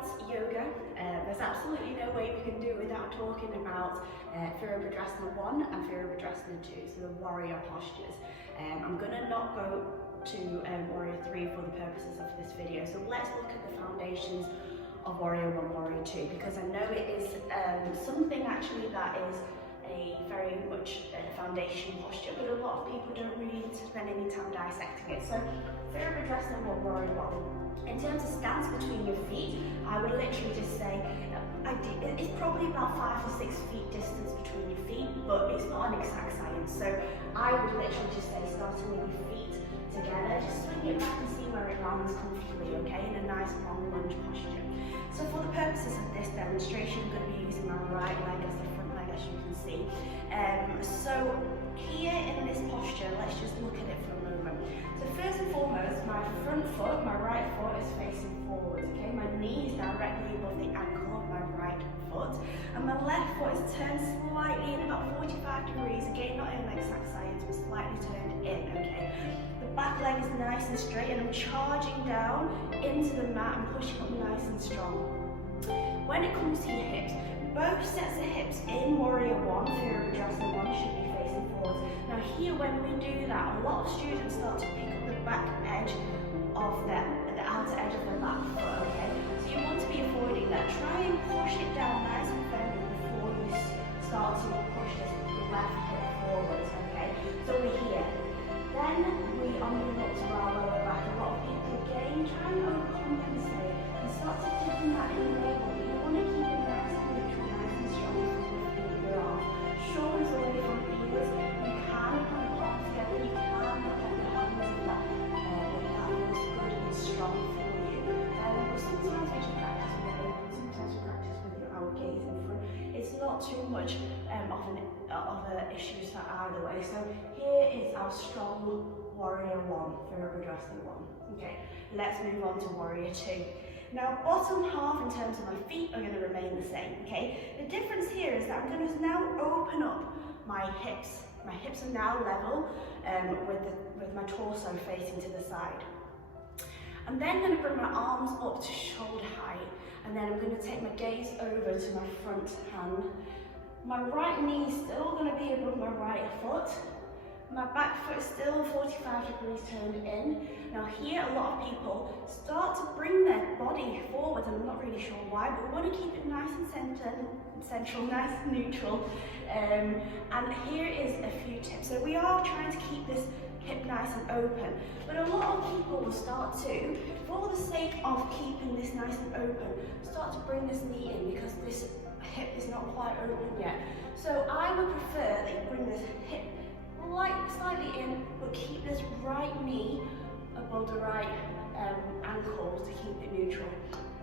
about yoga, there's absolutely no way we can do it without talking about Virabhadrasana 1 and Virabhadrasana 2, so the warrior postures. I'm going to not go to warrior 3 for the purposes of this video, so let's look at the foundations of warrior 1, warrior 2, because I know it is something actually that is a very much foundation posture, but a lot of people don't really spend any time dissecting it. So Virabhadrasana 1, warrior 1. In terms of stance between your feet, I would literally just say, it's probably about 5 or 6 feet distance between your feet, but it's not an exact science. So I would literally just say, starting with your feet together, just swing it back and see where it lands comfortably, okay, in a nice long lunge posture. So for the purposes of this demonstration, I'm going to be using my right leg as the front leg, as you can see. So here in this posture, let's just look at it for a moment. So first and foremost, my front foot, my right foot is facing forward, okay? My knee is directly above the ankle of my right foot, and my left foot is turned slightly in about 45 degrees, again not in exact science, but slightly turned in, okay? The back leg is nice and straight, and I'm charging down into the mat and pushing up nice and strong. When it comes to your hips, both sets of hips in warrior 1, Virabhadrasana 1, should be facing forwards. Now here, when we do that, a lot of students start to pick up the back edge of the outer edge of the back foot, okay? So you want to be avoiding that. Try and push it down nice and firmly before you start to push this left hip forwards, okay? So we're here. Then we are moving up to our lower back. A lot of people again try and overcompensate and start to tighten that in the navel. But you want to keep it nice and neutral, nice and strong from lifting your arms. Shoulders away from ears. You can put the palms together. You can look at the hands if that feels good and strong for you. But sometimes we just practice with it. Sometimes we practice with our gaze in front. It's not too much of an issue either way. So here is our strong warrior 1, Virabhadrasana 1. Okay, let's move on to warrior 2. Now, bottom half in terms of my feet are going to remain the same, okay? The difference here is that I'm going to now open up my hips. My hips are now level with my torso facing to the side. I'm then going to bring my arms up to shoulder height, and then I'm going to take my gaze over to my front hand. My right knee is still going to be above my right foot. My back foot is still 45 degrees turned in. Now here, a lot of people start to bring their body forward, and I'm not really sure why, but we want to keep it nice and central, nice and neutral. And here is a few tips. So we are trying to keep this hip nice and open, but a lot of people will start to, for the sake of keeping this nice and open, start to bring this knee in because this hip is not quite open yet. So I would prefer that you bring this hip slightly in, but keep this right knee above the right ankle to keep it neutral.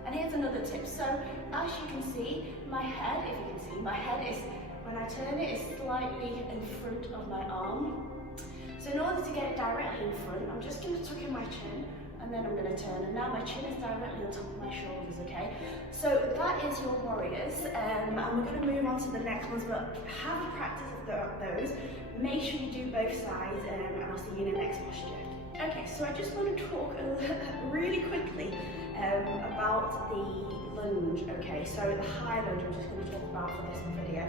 And here's another tip. So as you can see, my head, if you can see, my head is, when I turn it, is slightly in front of my arm. So in order to get it directly in front, I'm just going to tuck in my chin, and then I'm going to turn, and now my chin is directly on top of my shoulders, okay? So that is your warriors, and we're going to move on to the next ones, but have a practice of those. Make sure you do both sides, and I'll see you in the next posture. Okay, so I just want to talk really quickly about the lunge, okay? So the high lunge I'm just going to talk about for this video.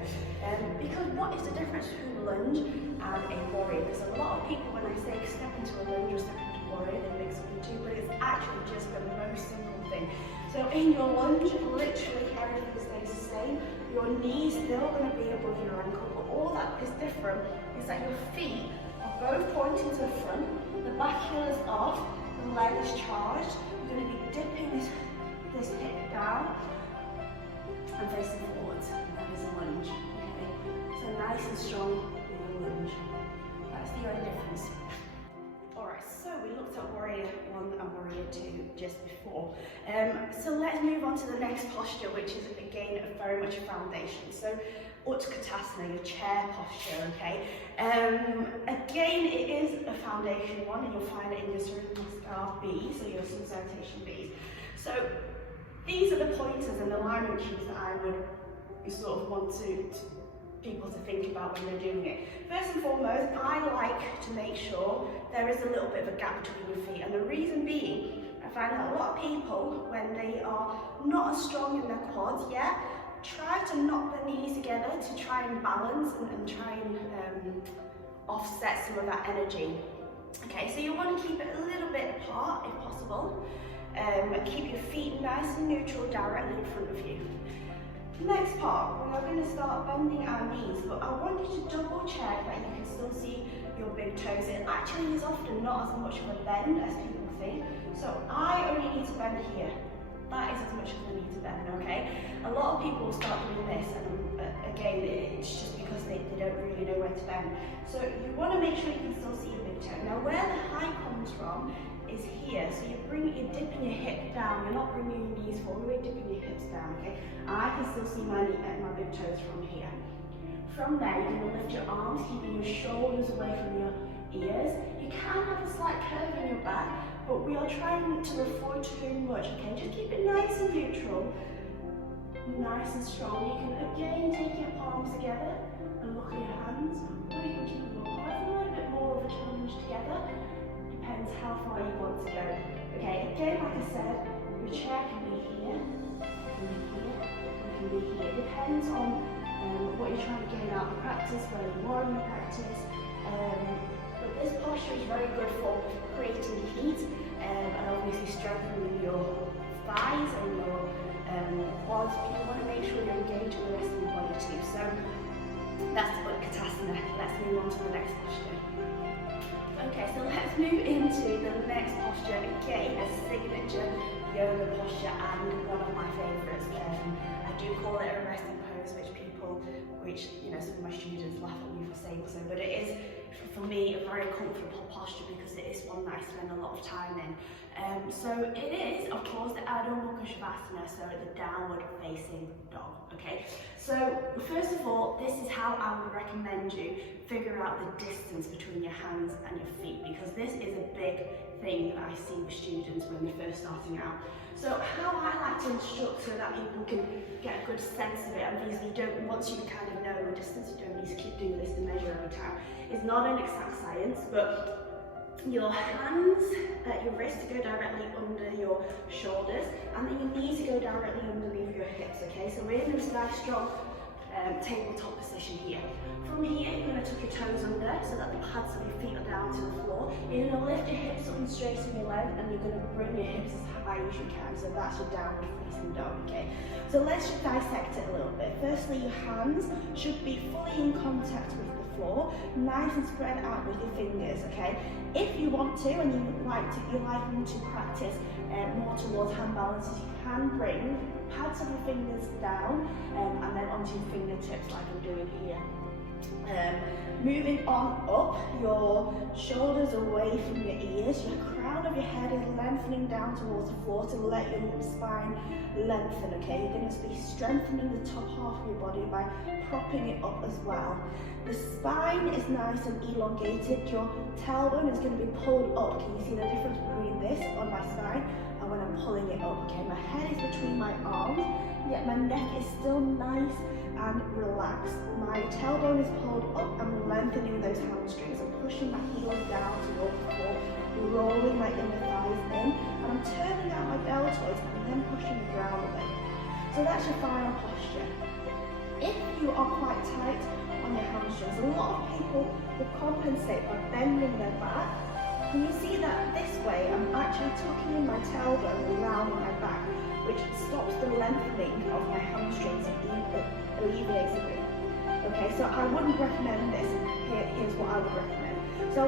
Because what is the difference between lunge and a warrior? Because a lot of people, when I say step into a lunge or step into a warrior, they mix up the two, but it's actually just the most simple thing. So in your lunge, literally everything stays the same. Your knee is still going to be above your ankle, but all that is different is that your feet are both pointing to the front, the back heel is off, the leg is charged. You're going to be dipping this hip down and facing forwards. That is a lunge. Okay? So nice and strong in a lunge. That's the only difference. Alright, so we looked at warrior 1 and warrior 2 just before. So let's move on to the next posture, which is again very much a foundation. So Uttanasana, your chair posture, okay? Again, it is a foundation one, and you'll find it in your Tirikonasana B, so your sun salutation Bs. So these are the pointers and the alignment cues that I would sort of want people to think about when they're doing it. First and foremost, I like to make sure there is a little bit of a gap between your feet, and the reason being, I find that a lot of people, when they are not as strong in their quads yet, try to knock their knees together to try and balance and try and offset some of that energy. Okay, so you want to keep it a little bit apart if possible. Keep your feet nice and neutral directly in front of you. Next part, we are going to start bending our knees, but I want you to double check that you can still see your big toes. It actually is often not as much of a bend as people think. So I only need to bend here. That is as much as I need to bend, okay? A lot of people will start doing this, and again, it's just because they don't really know where to bend. So you want to make sure you can still see your big toe. Now where the height comes from is here. So you're dipping your hip down. You're not bringing your knees forward, you're dipping your hips down, okay? And I can still see my big toes from here. From there, you're going to lift your arms, keeping your shoulders away from your ears. You can have a slight curve in your back, but we are trying to avoid too much, okay? Just keep it nice and neutral, nice and strong. You can again take your palms together and look at your hands, or you can keep them apart. It's a little bit more of a challenge together. Depends how far you want to go. Okay, again, like I said, your chair can be here, it can be here, it can be here. It depends on what you're trying to gain out of the practice, where you are in the practice. But this posture is very good for creating heat and obviously strengthening your thighs and your quads. But you want to make sure you're engaged with the rest of your body too. So that's Uttanasana. Let's move on to the next posture. Okay, so let's move into the next posture. Again, a signature yoga posture and one of my favourites. I do call it a resting pose, which some of my students laugh at me for saying so, but it is for me a very comfortable posture because it is one that I spend a lot of time in. So it is, of course, the Adho Mukha Shavasana, so the downward facing dog. Okay, so first of all, this is how I would recommend you figure out the distance between your hands and your feet, because this is a big thing that I see with students when they're first starting out. So how I like to instruct so that people can get a good sense of it, obviously once you kind of know the distance, you don't need to keep doing this to measure every time. It's not an exact science, but your hands at your wrists go directly under your shoulders, and then your knees go directly underneath your hips, okay? So we're in this nice strong tabletop position here. From here, you're going to tuck your toes under so that the pads of your feet are down to the floor. You're going to lift your hips up and straighten your leg, and you're going to bring your hips as high as you can. So that's your downward facing dog, okay? So let's just dissect it a little bit. Firstly, your hands should be fully in contact with the floor, nice and spread out with your fingers, okay? If you want to, and you like them to practice more towards hand balances, you can bring pads of your fingers down and then onto your fingertips like I'm doing here. Moving on up, your shoulders away from your ears, your crown of your head is lengthening down towards the floor to let your spine lengthen, okay? You're going to be strengthening the top half of your body by propping it up as well. The spine is nice and elongated, your tailbone is going to be pulled up. Can you see the difference between this on my side and when I'm pulling it up? Okay, my head is between my arms, yet my neck is still nice and relaxed. My tailbone is pulled up. I'm lengthening those hamstrings. I'm pushing my heels down towards the floor, rolling my inner thighs in, and I'm turning out my deltoids and then pushing the ground away. So that's your final posture. If you are quite tight on your hamstrings, a lot of people will compensate by bending their back. Can you see that this way I'm actually tucking in my tailbone around my back, which stops the lengthening of my hamstrings and alleviates the pain. Okay, so I wouldn't recommend this. Here's what I would recommend. So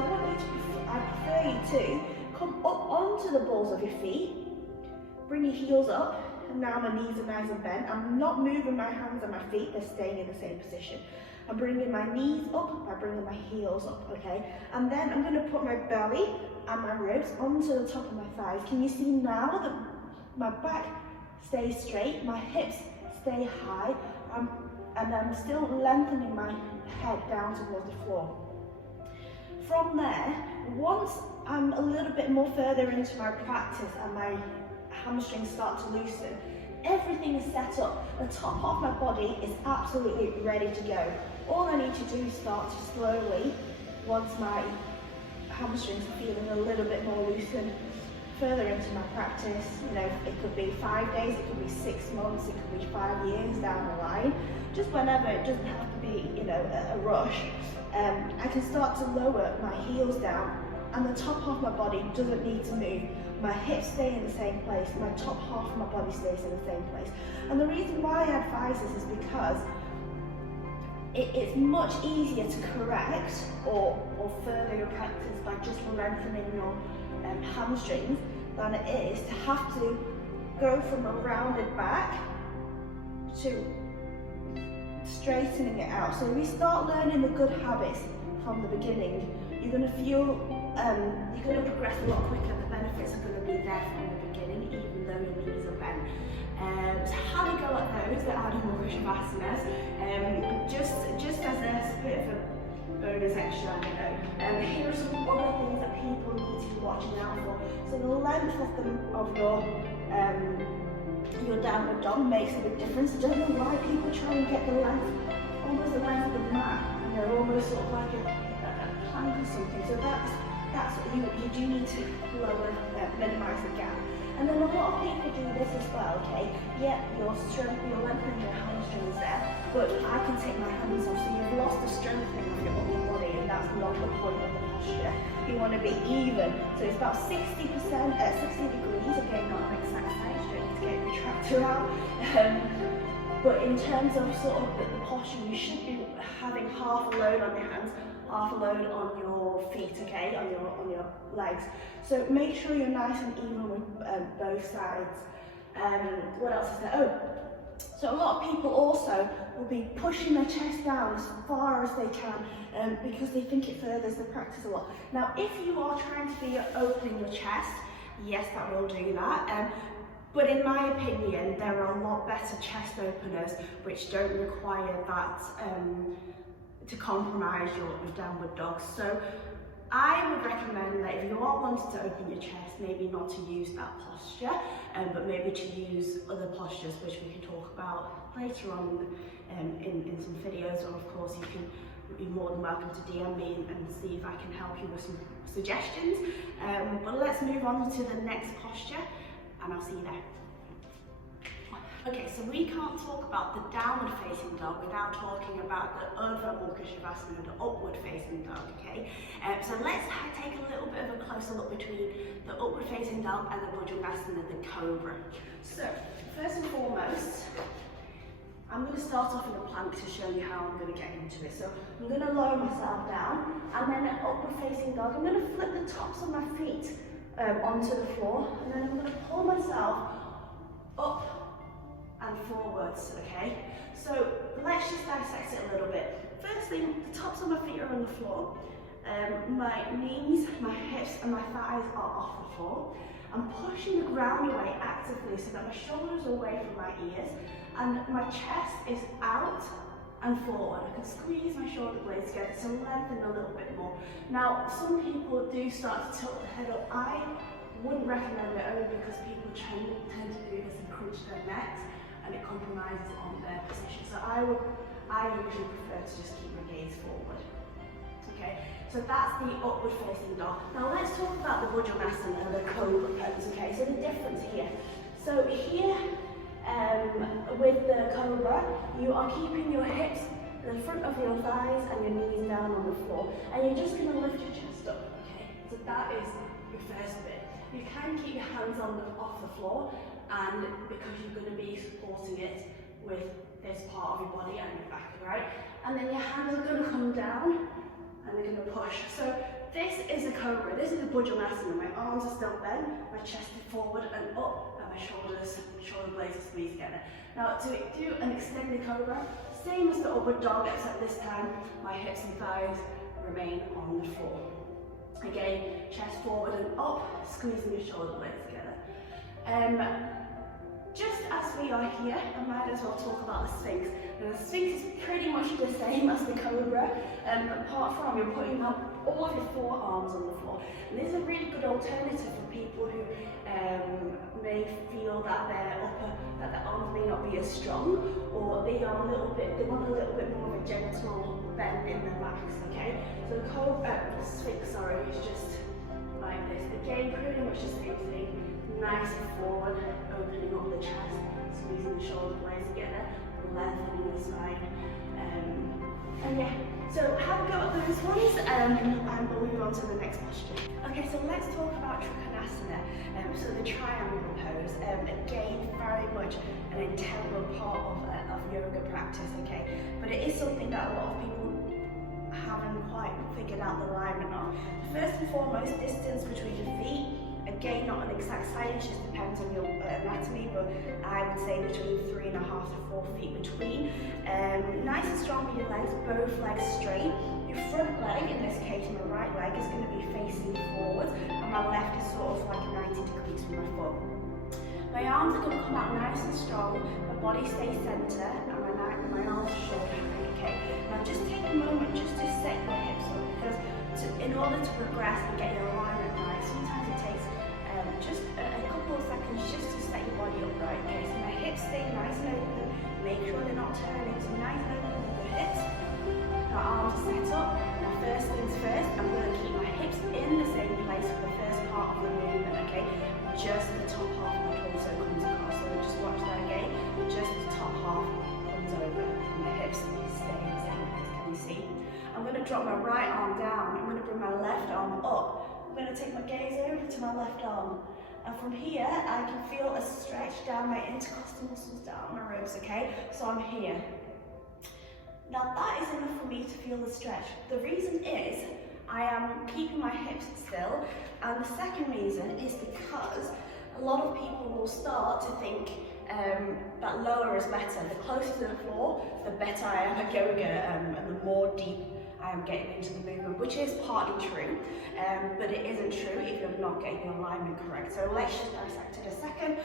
I prefer you to come up onto the balls of your feet, bring your heels up, and now my knees are nice and bent. I'm not moving my hands and my feet, they're staying in the same position. I'm bringing my knees up by bringing my heels up, okay? And then I'm going to put my belly and my ribs onto the top of my thighs. Can you see now that my back stays straight, my hips stay high, and I'm still lengthening my head down towards the floor. From there, once I'm a little bit more further into my practice and my hamstrings start to loosen, everything is set up. The top half of my body is absolutely ready to go. All I need to do is start to slowly, once my hamstrings are feeling a little bit more loosened, further into my practice, you know, it could be 5 days, it could be 6 months, it could be 5 years down the line, just whenever. It doesn't have to be, you know, a rush. I can start to lower my heels down, and the top half of my body doesn't need to move. My hips stay in the same place, my top half of my body stays in the same place. And the reason why I advise this is because it's much easier to correct or further your practice by just lengthening your hamstrings than it is to have to go from a rounded back to straightening it out. So if we start learning the good habits from the beginning, you're going to feel, you're going to progress a lot quicker. The benefits are going to be there from the beginning, even though your knees are bent. So have a go at those, the Ardha Mukha-Shavasana. Just as a bit of a bonus extra, here are some other things that people need to be watching out for. So the length of your downward dog makes a big difference. I don't know why people try and get the length, almost the length of the mat, you know, almost sort of like a plank or something. So that's what you do need to lower, minimise the gap. And then a lot of people do this as well, okay? Yeah, you're lengthening your hamstrings there, but I can take my hands off, so you've lost the strengthening of your upper body, and that's not the point of the posture. You want to be even, so it's about 60% at 60 degrees, again, not an exact science, you don't need to get your retractor out. But in terms of sort of the posture, you should be having half a load on your hands, half a load on your feet, okay, on your legs. So make sure you're nice and even with both sides. What else is there? Oh, so a lot of people also will be pushing their chest down as far as they can because they think it furthers the practice a lot. Now, if you are trying to be opening your chest, yes, that will do that. But in my opinion, there are a lot better chest openers which don't require that to compromise your downward dog. So I would recommend that if you are wanting to open your chest, maybe not to use that posture, but maybe to use other postures which we can talk about later on in some videos, or of course you can be more than welcome to DM me and see if I can help you with some suggestions. But let's move on to the next posture, and I'll see you there. Okay, so we can't talk about the downward facing dog without talking about the Urdhva Mukha Shavasana, the upward facing dog, okay? So let's take a little bit of a closer look between the upward facing dog and the Virabhadrasana, the cobra. So, first and foremost, I'm going to start off in a plank to show you how I'm going to get into it. So I'm going to lower myself down, and then an upward facing dog. I'm going to flip the tops of my feet onto the floor, and then I'm going to pull myself up and forwards, okay? So let's just dissect it a little bit. Firstly, the tops of my feet are on the floor. My knees, my hips and my thighs are off the floor. I'm pushing the ground away actively so that my shoulders are away from my ears and my chest is out and forward. I can squeeze my shoulder blades together to lengthen a little bit more. Now, some people do start to tilt the head up. I wouldn't recommend it only because people tend to do this and crunch their necks, and it compromises on their position. So I usually prefer to just keep my gaze forward. Okay, so that's the upward facing dog. Now let's talk about the Virabhadrasana and the cobra pose. Okay, so the difference here. So here, with the cobra, you are keeping your hips in the front of your thighs and your knees down on the floor, and you're just going to lift your chest up. Okay, so that is your first bit. You can keep your hands off the floor, and because you're going to be supporting it with this part of your body and your back, right? And then your hands are going to come down and they're going to push. So this is a cobra, this is a Virabhadrasana. My arms are still bent, my chest is forward and up, and my shoulder blades are squeezed together. Now to do an extended cobra, same as the upward dog, except this time my hips and thighs remain on the floor. Again, chest forward and up, squeezing your shoulder blades together. Just as we are here, I might as well talk about the sphinx. Now, the sphinx is pretty much the same as the cobra, apart from you're putting up all of your forearms on the floor. And this is a really good alternative for people who may feel that their arms may not be as strong, or they want a little bit more of a gentle bend in their backs. Okay, so the sphinx, is just like this. Again, pretty much the same thing. nice and forward, opening up the chest, squeezing the shoulder blades together, lengthening the spine. And yeah, so have a go at those ones, and we'll move on to the next posture. Okay, so let's talk about Tirikonasana, so the triangle pose. Again, very much an integral part of yoga practice, okay? But it is something that a lot of people haven't quite figured out the alignment of. First and foremost, distance between your feet. Again, not an exact science, just depends on your anatomy, but I would say between 3.5 to 4 feet between. Nice and strong with your legs, both legs straight. Your front leg, in this case my right leg, is going to be facing forward, and my left is sort of like 90 degrees from my foot. My arms are going to come out nice and strong, my body stays centre, and my arms are shoulder high, okay? Now just take a moment just to set your hips up, because in order to progress and get your alignment right, sometimes it takes just a couple of seconds just to set your body up right, okay? So my hips stay nice and open, make sure they're not turning, so nice and open with the hips. My arms are set up. Now first things first, I'm going to keep my hips in the same place for the first part of the movement, okay? Just the top half of my torso comes across, so just watch that again. Just the top half comes over, and the hips stay in the same place, can you see? I'm going to drop my right arm down, I'm going to bring my left arm up. I'm going to take my gaze over to my left arm, and from here I can feel a stretch down my intercostal muscles, down my ribs, okay? So I'm here. Now that is enough for me to feel the stretch. The reason is I am keeping my hips still, and the second reason is because a lot of people will start to think that lower is better. The closer to the floor, the better I am at yoga, and the more deep I am getting into the movement, which is partly true, but it isn't true if you're not getting your alignment correct. So let's just dissect it a second.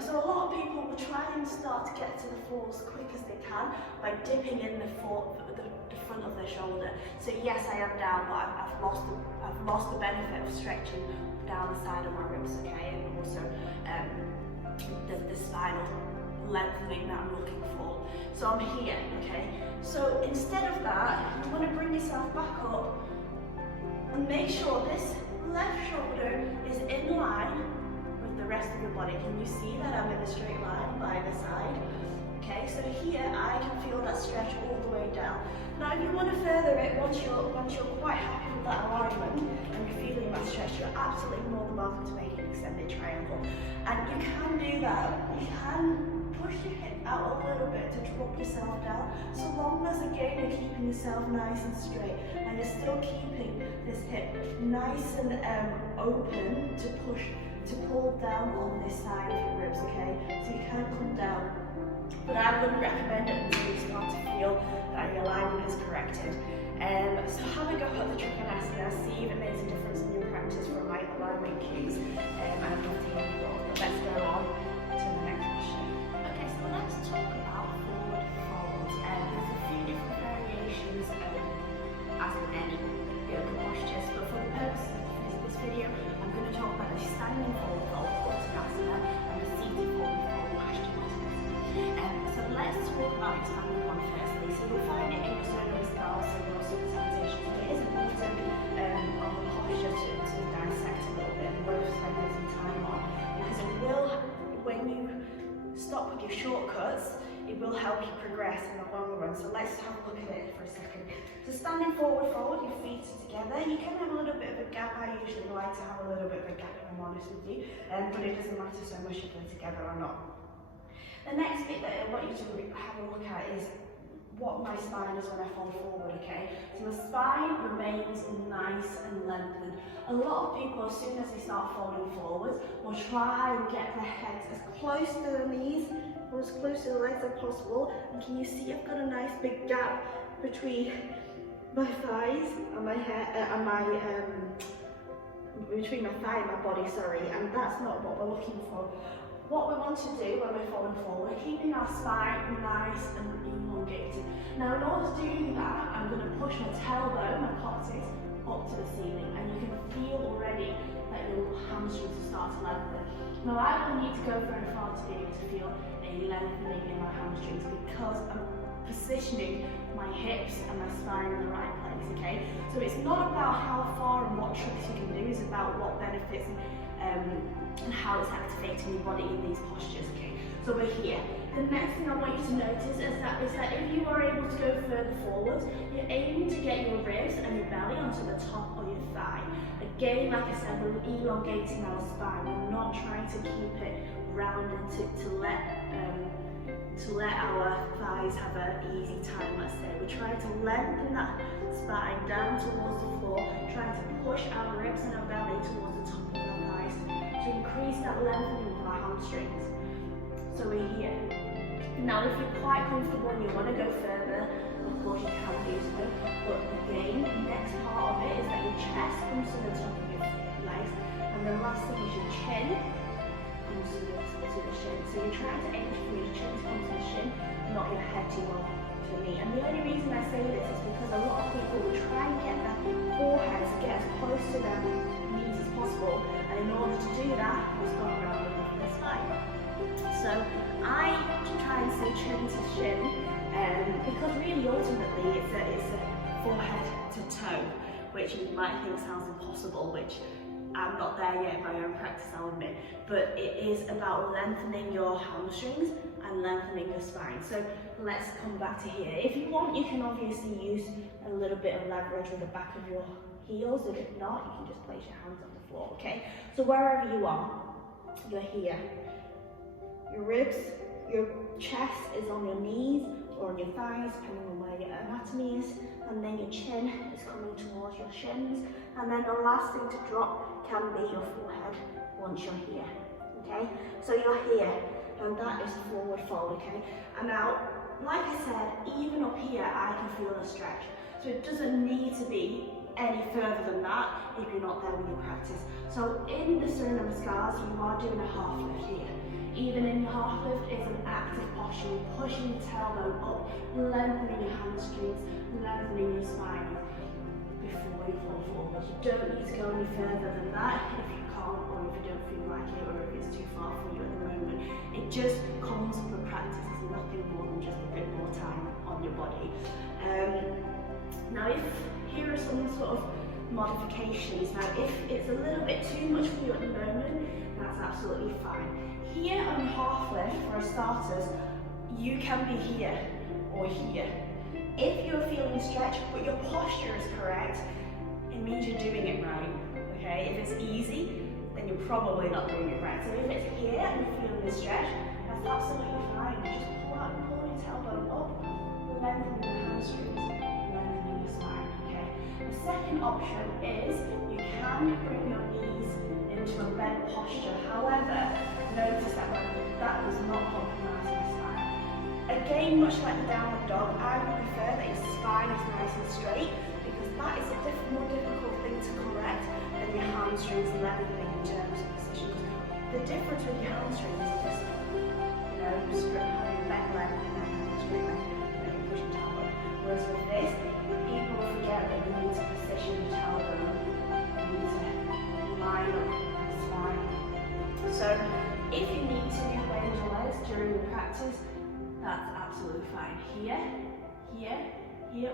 So a lot of people will try and start to get to the floor as quick as they can by dipping in the front of their shoulder. So yes, I am down, but I've lost the benefit of stretching down the side of my ribs, okay, and also the spinal lengthening that I'm looking for. So I'm here, okay? So instead of that, you want to bring yourself back up and make sure this left shoulder is in line with the rest of your body. Can you see that I'm in a straight line by the side? Okay, so here I can feel that stretch all the way down. Now if you want to further it, once you're quite happy with that alignment and you're feeling that stretch, you're absolutely more than welcome to make an extended triangle. And you can do that. You can push your hip out a little bit to drop yourself down, so long as again you're keeping yourself nice and straight and you're still keeping this hip nice and open to pull down on this side of your ribs, okay? So you can come down, but I wouldn't recommend it until you start to feel that your alignment is corrected. So have a go at the Tirikonasana, see if it makes a difference in your practice from my alignment cues, and I'd love to hear your thoughts. But let's go on to the next question. Okay, so let's talk about forward fold. There's a few different variations, as in any yoga postures, but for the purposes of this video, I'm going to talk about the standing forward fold, Uttanasana, and the seated forward fold, Paschimottanasana. So let's talk about your standing one firstly. So you'll find it in your sternum scars and your subluxation. So it is important of a posture to dissect a little bit and both spend some time on, because it will, when you stop with your shortcuts, it will help you progress in the long run. So let's have a look at it for a second. So standing forward fold, your feet are together. You can have a little bit of a gap. I usually like to have a little bit of a gap, if I'm honest with you, but it doesn't matter so much if they're together or not. The next bit that I want you to have a look at is what my spine is when I fall forward, okay? So the spine remains nice and lengthened. A lot of people, as soon as they start falling forward, will try and get their heads as close to their knees or as close to the legs as possible. And can you see I've got a nice big gap between my thighs and my head, between my thigh and my body, sorry, and that's not what we're looking for. What we want to do when we're falling forward, keeping our spine nice and elongated. Now in order to do that, I'm going to push my tailbone, my coccyx, up to the ceiling, and you can feel already that your hamstrings start to lengthen. Now I don't need to go very far to be able to feel a lengthening in my hamstrings, because I'm positioning my hips and my spine in the right place, okay? So it's not about how far and what tricks you can do, it's about what benefits and how it's activating your body in these postures. Okay, so we're here. The next thing I want you to notice is that if you are able to go further forward, you're aiming to get your ribs and your belly onto the top of your thigh. Again, like I said, we're elongating our spine. We're not trying to keep it rounded to let our thighs have an easy time, let's say. We're trying to lengthen that spine down towards the floor, trying to push our ribs and our belly towards the top of our thighs to increase that lengthening of our hamstrings. So we're here. Now, if you're quite comfortable and you want to go further, of course you can do so. But again, the next part of it is that your chest comes to the top of your legs, and the last thing is your chin comes to the shin. So you're trying to aim for your chin to come to the shin, not your head to your knee. And the only reason I say this is because a lot of people will try and get their foreheads to get as close to their knees as possible, and in order to do that, you've got around the spine. So I try and say chin to shin, because really ultimately it's a forehead to toe, which you might think sounds impossible, which I'm not there yet by my own practice, I'll admit, but it is about lengthening your hamstrings and lengthening your spine. So let's come back to here. If you want, you can obviously use a little bit of leverage with the back of your heels, and if not, you can just place your hands on the floor, okay? So wherever you are, you're here. Your ribs, your chest is on your knees or on your thighs, depending on where your anatomy is, and then your chin is coming towards your shins, and then the last thing to drop can be your forehead once you're here, okay? So you're here, and that is forward fold, okay? And now, like I said, even up here, I can feel a stretch. So it doesn't need to be any further than that if you're not there with your practice. So in the Surya Namaskars, you are doing a half lift here. Even in your half lift, it's an active posture. You're pushing the tailbone up, lengthening your hamstrings, lengthening your spine before you fall forward. You don't need to go any further than that if you can't, or if you don't feel like it, or if it's too far for you at the moment. It just comes with practice. It's nothing more than just a bit more time on your body. Now, here are some sort of modifications. Now, if it's a little bit too much for you at the moment, that's absolutely fine. Here on half lift, for starters, you can be here or here. If you're feeling a stretch, but your posture is correct, it means you're doing it right, okay? If it's easy, then you're probably not doing it right. So if it's here and you're feeling a stretch, that's absolutely fine. Just pull your tailbone up, lengthening the hamstrings, lengthening your spine, okay? The second option is you can bring your knees into a bent posture. However, notice that that does not compromise your spine. Again, much like the downward dog, I would prefer that your spine is nice and straight, because that is a more difficult thing to correct than your hamstrings lengthening in terms of position. The difference with your hamstrings is just, having a bent leg and then a straight leg, and then you're pushing tailbone. Whereas with this, people forget that you need to position your tailbone, you need to line up the spine. So if you need to range your legs during the practice, that's absolutely fine. Here,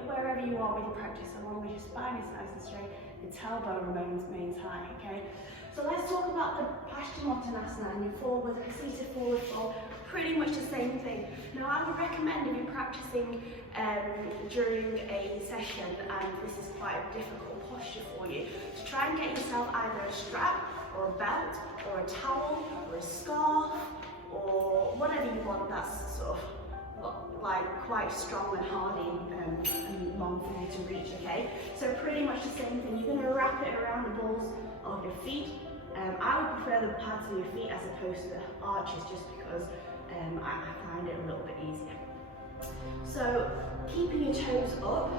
wherever you are with your practice, as long as your spine is nice and straight, your tailbone remains high, okay? So let's talk about the Paschimottanasana and your seated forward fold. Pretty much the same thing. Now, I would recommend if you're practicing during a session and this is quite a difficult posture for you, to try and get yourself either a strap or a belt or a towel or a scarf or whatever you want that's sort of like quite strong and hardy and long for you to reach, okay? So pretty much the same thing. You're going to wrap it around the balls of your feet. I would prefer the pads of your feet as opposed to the arches, just because I find it a little bit easier. So keeping your toes up,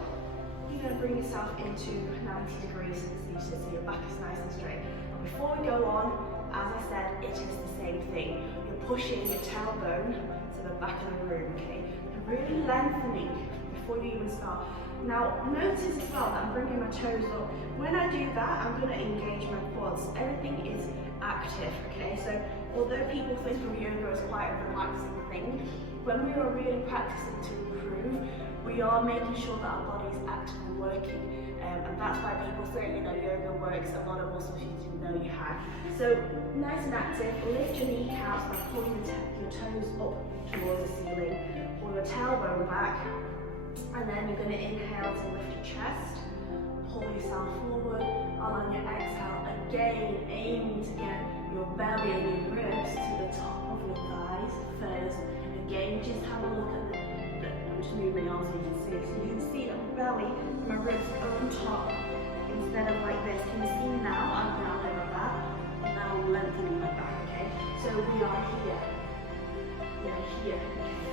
you're going to bring yourself into 90 degrees so your back is nice and straight. But before we go on, as I said, it is the same thing. You're pushing your tailbone to the back of the room, okay? You're really lengthening before you even start. Now, notice as well that I'm bringing my toes up. When I do that, I'm going to engage my quads. Everything is active, okay? So, although people think of yoga as quite a relaxing thing, when we are really practicing to improve, we are making sure that our body is actively working. And that's why people say, yoga works a lot of muscles you didn't know you had. So nice and active, lift your kneecaps by pulling your toes up towards the ceiling. Pull your tailbone back, and then you're going to inhale to lift your chest. Pull yourself forward, and on your exhale, again, aim to get your belly and your ribs to the top of your thighs first. Again, just have a look at I'm just moving on so you can see it. So you can see that my belly, my ribs are on top instead of like this. Can you see now? I'm grounding my back, and now I'm lengthening my back, okay? So we are here. We are here, okay?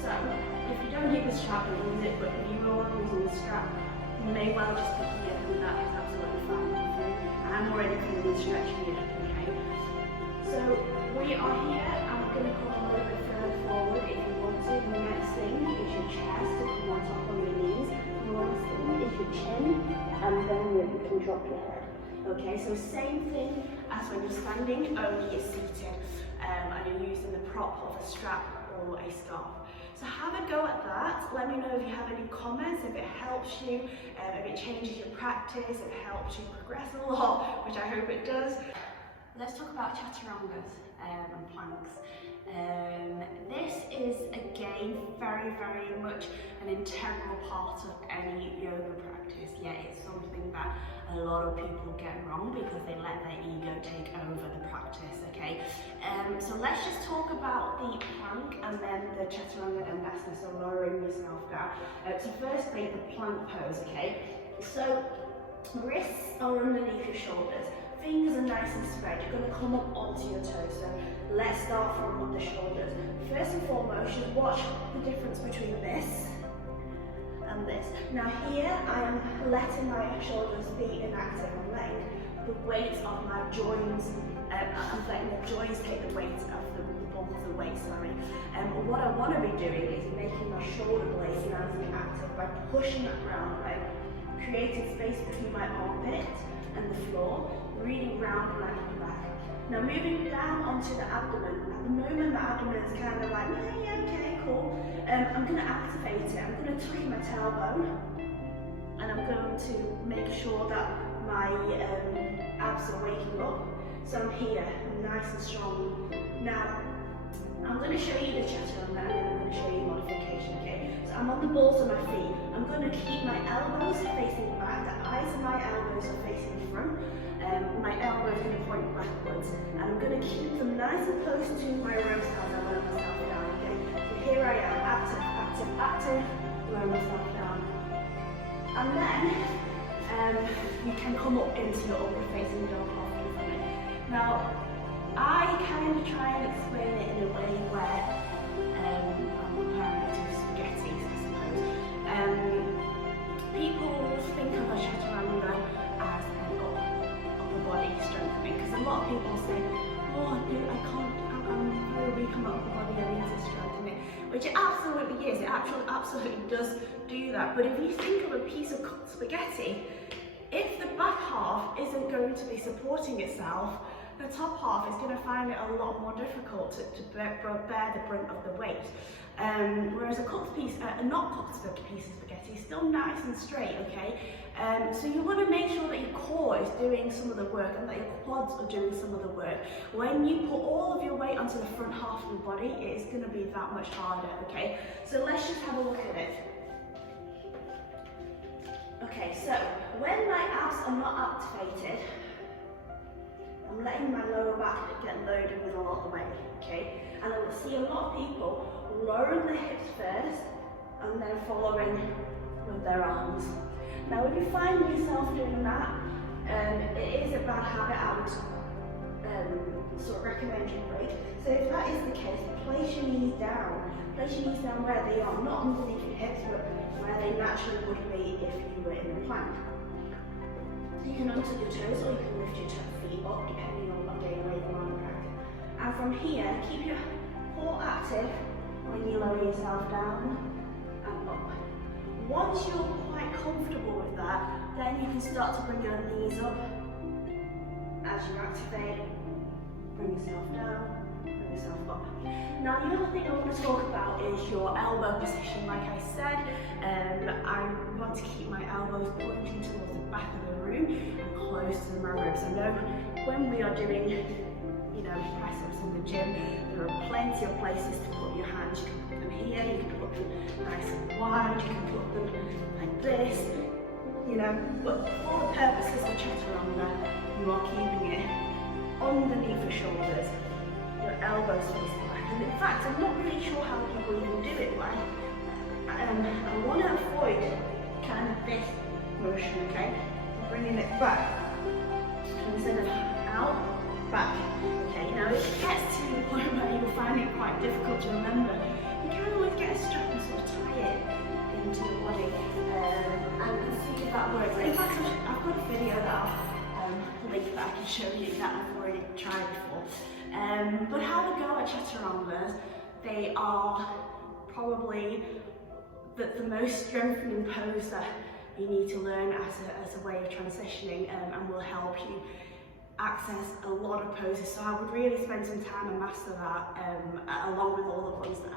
So, if you don't need the strap, don't use it, but if you are using the strap, you may well just be here, and that is absolutely fine. I'm already feeling the stretch here, okay? So, we are here, and we're going to come a little bit further forward if you want to. The next thing is your chest to come on top of your knees. The next thing is your chin, and then you can drop your head. Okay, so same thing as when you're standing, only you're seated, and you're using the prop of a strap or a scarf. So have a go at that. Let me know if you have any comments, if it helps you, if it changes your practice, if it helps you progress a lot, which I hope it does. Let's talk about chaturangas and planks. This is again very much an integral part of any yoga practice. Yeah, it's something that a lot of people get wrong because they let their ego take over the practice, okay? So let's just talk about the plank and then the chaturanga dandasana, so lowering yourself down. So firstly, the plank pose, okay? So wrists are underneath your shoulders. Fingers are nice and spread. You're going to come up onto your toes. So let's start from the shoulders. First and foremost, you watch the difference between this and this. Now here, I am letting my shoulders be inactive. I'm letting the weight of my joints, I'm letting the joints take the weight of the bulk of the weight, sorry. What I want to be doing is making my shoulder blades nice and active by pushing that ground, right? Creating space between my armpit and the floor, really round like and back. Now moving down onto the abdomen. At the moment the abdomen is kind of like, yeah, okay, cool. I'm going to activate it. I'm going to tuck in my tailbone, and I'm going to make sure that my abs are waking up. So I'm here, I'm nice and strong. Now, I'm going to show you the chaturanga and then I'm going to show you modification, okay? So I'm on the balls of my feet. I'm going to keep my elbows facing back. The eyes of my elbows are facing front. My elbow is going to point backwards. And I'm going to keep them nice and close to my roast as I lower myself down, okay? So here I am, active, lower myself down. And then, you can come up into your upward facing dog after from it. Now, I kind of try and explain it in a way where I'm comparing it to spaghetti, I suppose. People think of a chaturanga as an upper body strengthening, because a lot of people say, oh, I'm very weak on my upper body, I need to strengthen it, which it absolutely is. It absolutely does do that. But if you think of a piece of cooked spaghetti, if the back half isn't going to be supporting itself, the top half is going to find it a lot more difficult to bear the brunt of the weight. Whereas a cooked piece, not cooked piece of spaghetti is still nice and straight, okay? So you want to make sure that your core is doing some of the work and that your quads are doing some of the work. When you put all of your weight onto the front half of your body, it is going to be that much harder, okay? So let's just have a look at it. Okay, so when my abs are not activated, I'm letting my lower back get loaded with a lot of weight, okay? And I will see a lot of people lowering the hips first and then following with their arms. Now, if you find yourself doing that, it is a bad habit. I would sort of recommend you break. So if that is the case, place your knees down. Place your knees down where they are, not underneath your hips, but where they naturally would be if you were in a plank. So you can untuck your toes or you can lift your feet up depending on what day where you want to practice. And from here, keep your core active when you lower yourself down and up. Once you're quite comfortable with that, then you can start to bring your knees up as you activate. Bring yourself down bring yourself up. Now the other thing I want to talk about is your elbow position. Like I said, I want to keep my elbows pointing towards the back of the room and close to my ribs. I know when we are doing, you know, press-ups in the gym, there are plenty of places to put your hands. You can put them here, you can put them nice and wide, you can put them like this, you know, but for the purposes of chaturanga, you are keeping it underneath your shoulders, your elbows facing back. And in fact, I'm not really sure how people even do it, but I want to avoid kind of this motion, okay? Bringing it back, instead of out, back. Okay, now if it gets to the point where you find it quite difficult to remember, you can always get a strap and sort of tie it into the body and see if that works. In fact, I've got a video that I'll link that I can show you that I've already tried before. But how to go at chaturangas, they are probably the most strengthening pose that you need to learn as a way of transitioning and will help you access a lot of poses. So I would really spend some time and master that along with all the ones that